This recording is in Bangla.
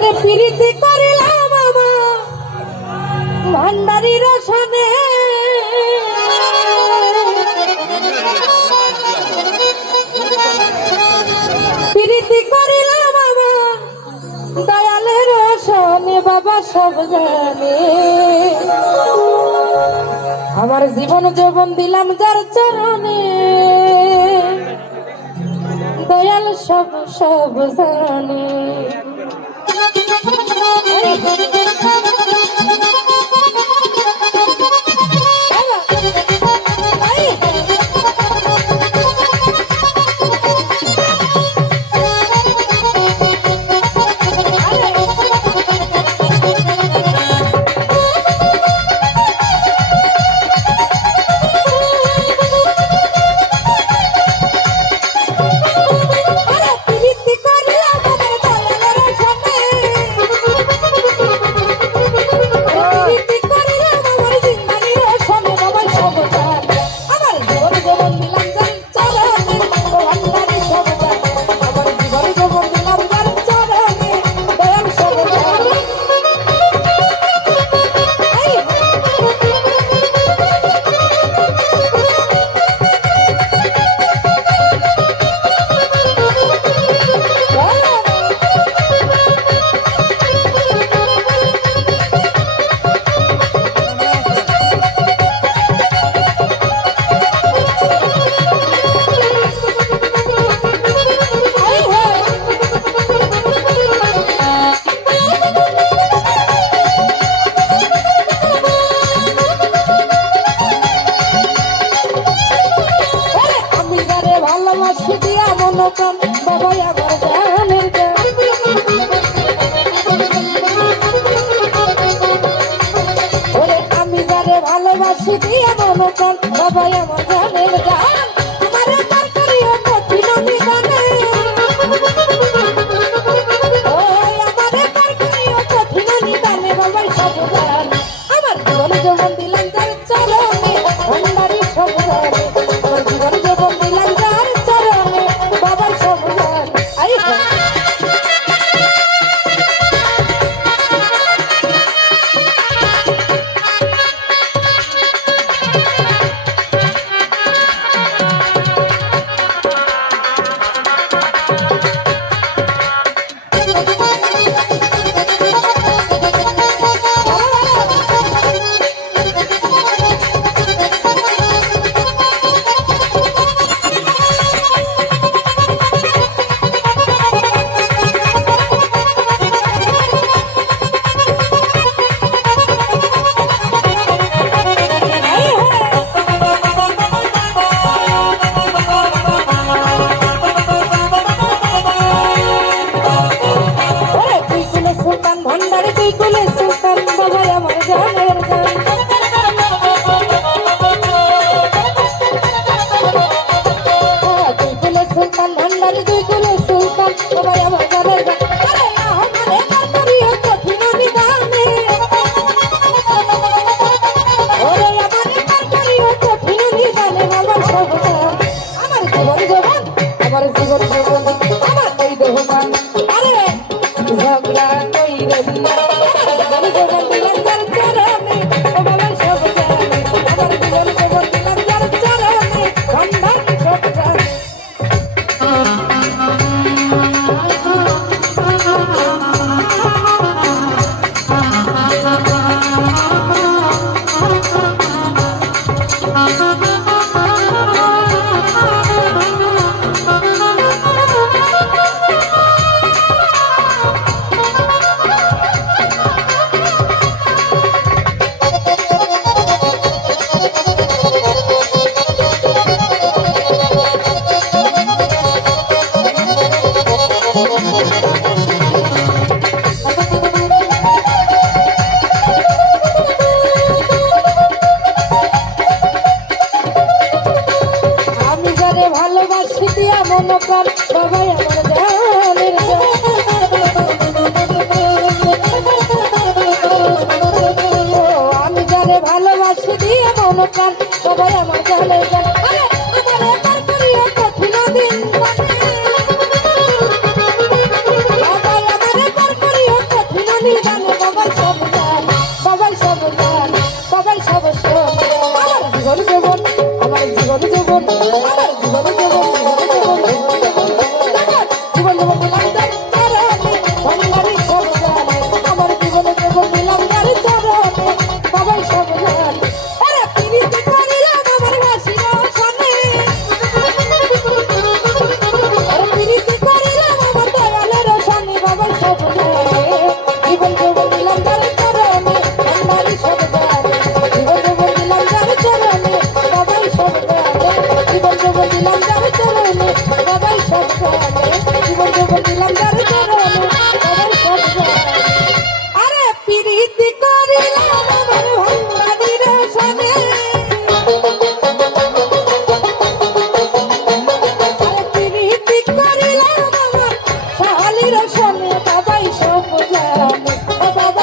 আরে প্রীতি করিলাম ভান্ডারি রসনে। প্রীতি করিলাম আমার দয়ালের রসনে বাবা সব জানে। আমার জীবন যৌবন দিলাম যার চরণে। দয়াল সব সব জানে। রকম বাবা আমার জানেন ওরে আমি যারে ভালোবাসি দিয়ে মন কর বাবা আমার জানেন গান আমারে তার করিও কঠিন নিদানে ও আমারে তার করিও কঠিন নিদানে বাবা সব প্রাণ বাবাই আমার আমি জানে ভালোবাসি দিয়ে মন প্রাণ বাবাই আমার জানের